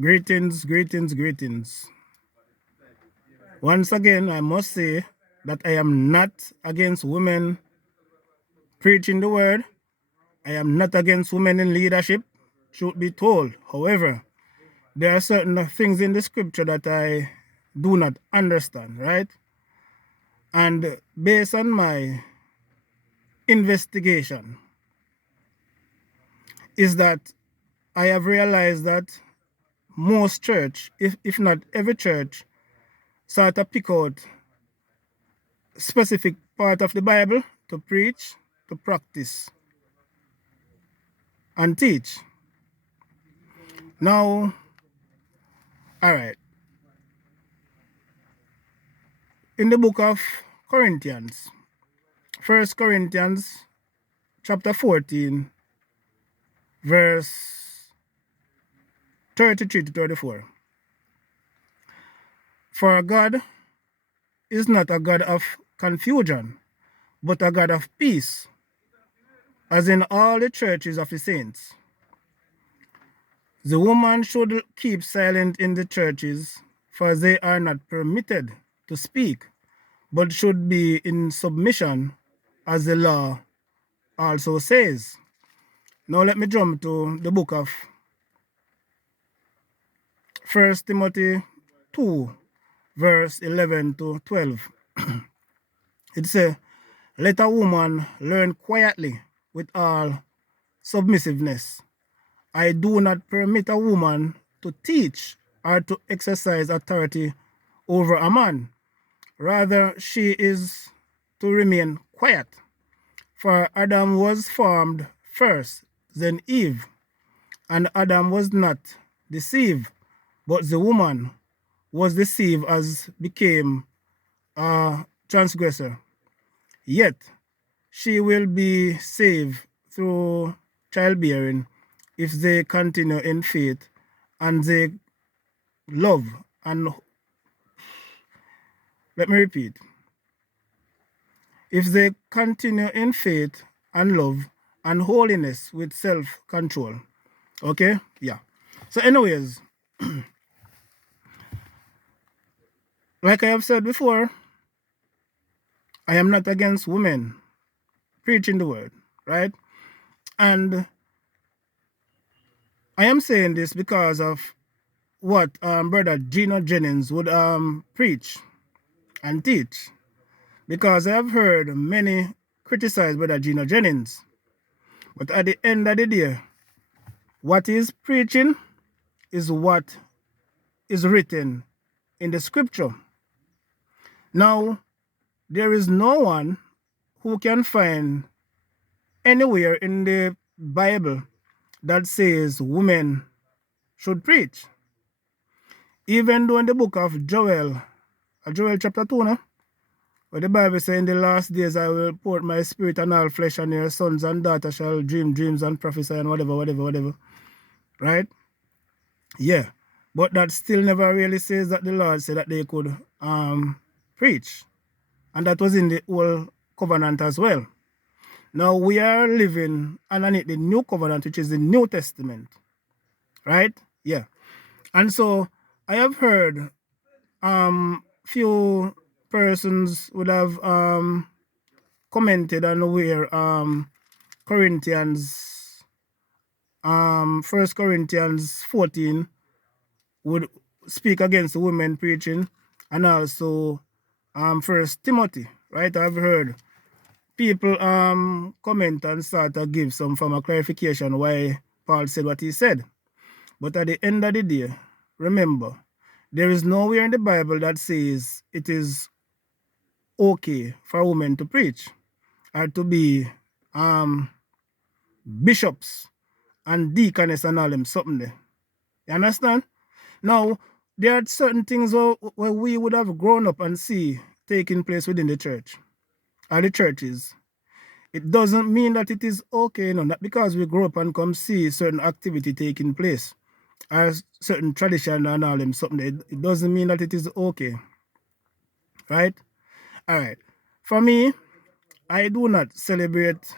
Greetings, greetings, greetings. Once again, I must say that I am not against women preaching the word. I am not against women in leadership, truth be told. However, there are certain things in the scripture that I do not understand, right? And based on my investigation, is that I have realized that most church, if not every church, start to pick out specific part of the Bible to preach, to practice, and teach. Now, all right, in the book of Corinthians, 1 Corinthians chapter 14, verse 33 to 34. For God is not a God of confusion, but a God of peace, as in all the churches of the saints. The woman should keep silent in the churches, for they are not permitted to speak, but should be in submission, as the law also says. Now let me jump to the book of 1 Timothy 2, verse 11 to 12. It says, let a woman learn quietly with all submissiveness. I do not permit a woman to teach or to exercise authority over a man. Rather, she is to remain quiet. For Adam was formed first, then Eve. And Adam was not deceived, but the woman was deceived as became a transgressor. Yet she will be saved through childbearing if they continue in faith and they love and, let me repeat, if they continue in faith and love and holiness with self-control. Okay? Yeah. So anyways, like I have said before, I am not against women preaching the word, right? And I am saying this because of what Brother Gino Jennings would preach and teach. Because I have heard many criticize Brother Gino Jennings. But at the end of the day, what he is preaching is what is written in the scripture. Now, there is no one who can find anywhere in the Bible that says women should preach. Even though in the book of Joel chapter 2, no? Where the Bible says, in the last days I will pour my spirit on all flesh, and your sons and daughters shall dream dreams and prophesy and whatever. Right? Yeah. But that still never really says that the Lord said that they could preach. And that was in the old covenant as well. Now we are living underneath the new covenant, which is the New Testament. Right? Yeah. And so I have heard few persons would have commented on where Corinthians 1 Corinthians 14 would speak against the women preaching, and also 1 Timothy, right? I've heard people comment and start to give some form of clarification why Paul said what he said. But at the end of the day, remember, there is nowhere in the Bible that says it is okay for women to preach or to be bishops and deaconess and all them something there. You understand? Now, there are certain things where we would have grown up and see taking place within the church or the churches. It doesn't mean that it is okay, not because we grow up and come see certain activity taking place or certain tradition and all them something there. It doesn't mean that it is okay. Right? All right. For me, I do not celebrate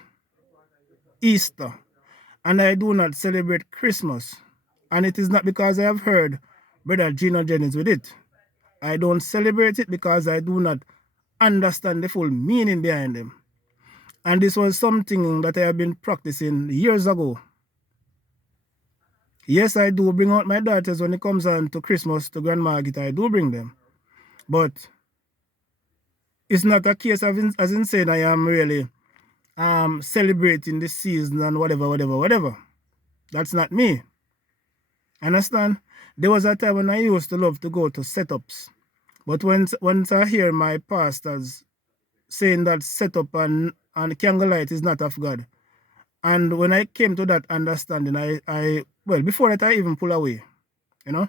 Easter and I do not celebrate Christmas And it is not because I have heard Brother Gino Jennings with it. I don't celebrate it because I do not understand the full meaning behind them. And this was something that I have been practicing years ago. Yes, I do bring out my daughters when it comes on to Christmas, to Grand Market, I do bring them. But it's not a case of, as in saying I am really celebrating this season and whatever. That's not me. Understand? There was a time when I used to love to go to setups. But once I hear my pastors saying that setup and candlelight is not of God, and when I came to that understanding, I well, before that I even pull away, you know.